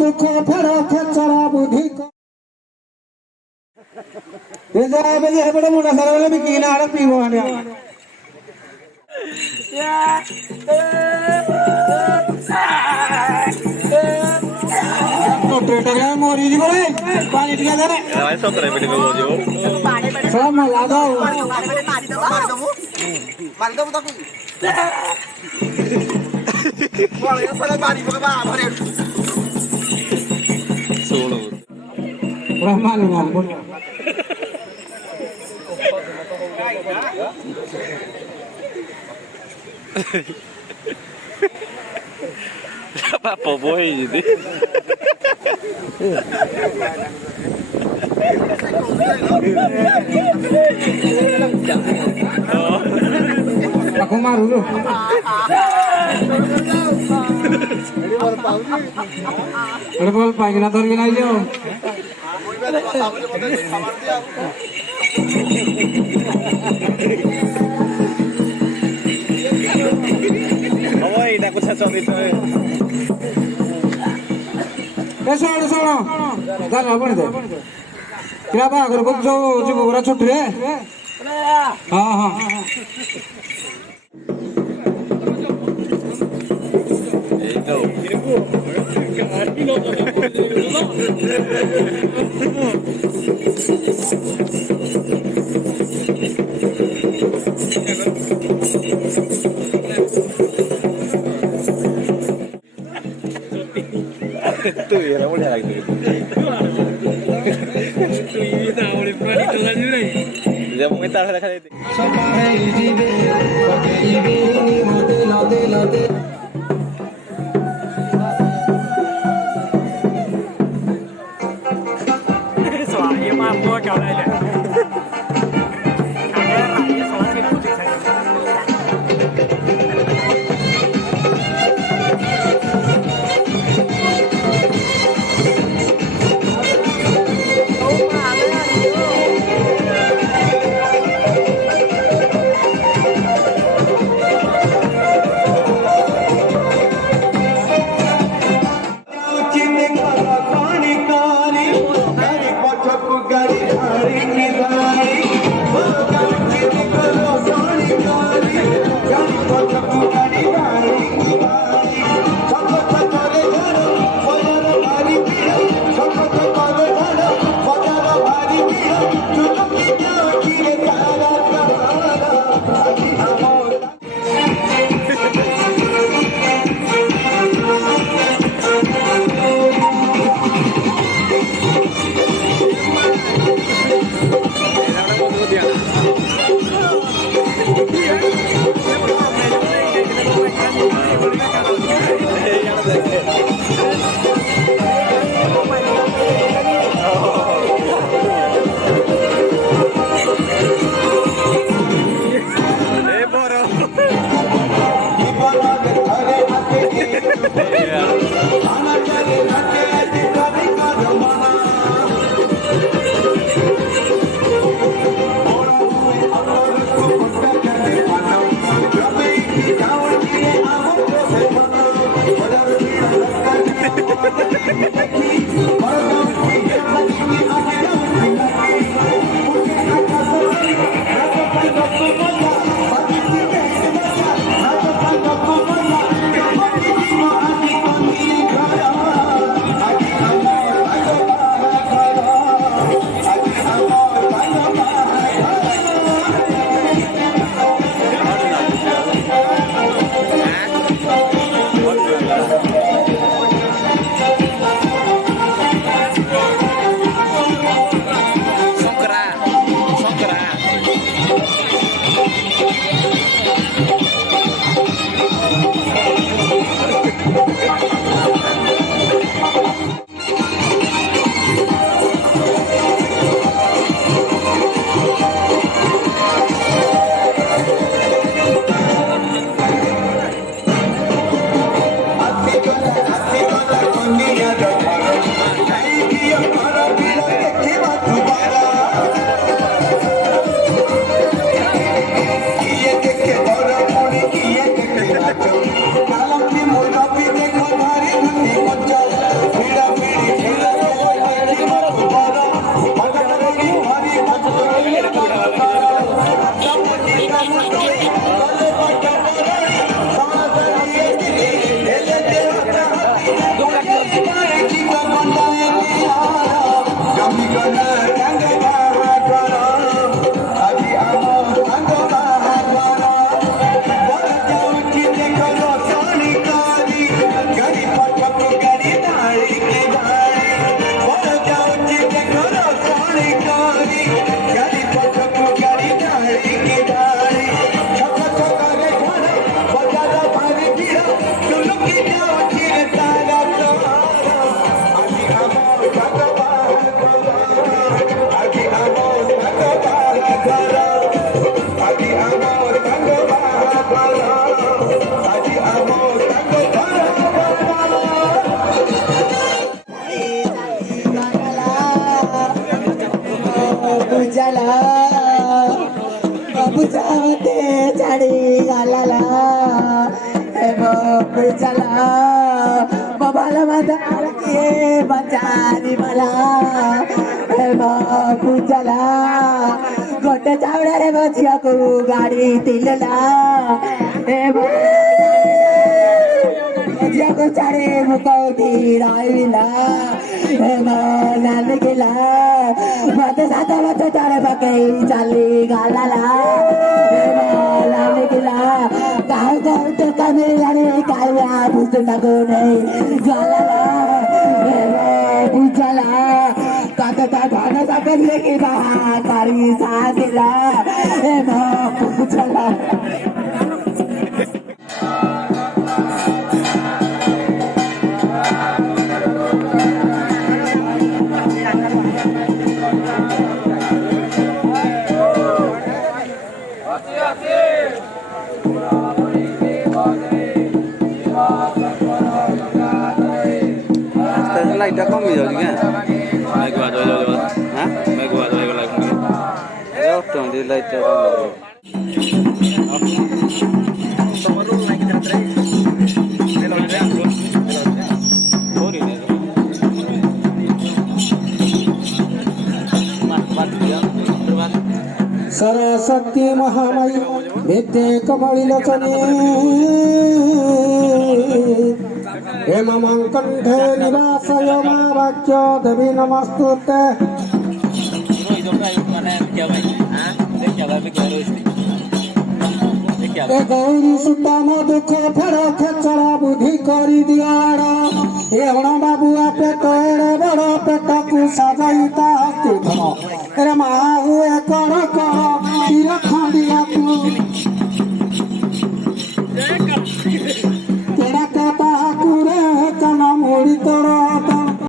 দুঃখ ফের খেচড়া বুদ্ধি মোটা সারা বিকি না আর পিব মরিଯିব রে পানি টিকা দে সতরে মিনিট মরিଯିব সব মজা দাও মারিদব তাকু বড় এসে মারিব বাবা ঘরে সোলো ব্রহ্মাল নাম বল Apa boy jadi? Aku maru lu. Ada bol pakai nator gini aja. Oh, ini aku cocok itu. ଶୁଣ ତାହେଲେ ହବନି ତ କିରା ବାହାଘର ଯୋଉ ଯିବୁ ପୁରା ଛୁଟିରେ ହଁ ହଁ Itu ya, kamu lihat lagi. Itu ini tahu di pernah itu lagi nih. Dia mau minta ada kali itu. Soalnya mah mau kau lagi. Kagak lagi soalnya itu sih. Gari पूजाला पूजावते झाडी घालाला पूजाला बाबाला माझा आरके बचारी मला पूजाला गोटे चावड्या रे बचिया को गाडी तिलला बचिया को चारे मुकौती रायला नाल गेला मत साता मत चारे पकई चाली गालाला नाल गेला गाव गाव तो कमी याने काया पुस्तक को नहीं गालाला पूजाला काका गाना साकर लेके बाहर कारी सा गेला पूजाला Lain dah kami dah juga. Mai gua tu jauh. Hah? Mai gua tu lagi. Jauh tu di lain dah. Saraswati Mahamai विद्ये कमली लोचने हेमं कंठे निवासय मा वाक्य देवी नमस्तुते गौरी सुदाम दुख फेर खेचरा बुद्धि करी दियाड़ा एवं बाबुआ पेट बड़ पेट को सजाइता हस्ती धन रे माँ हुए कर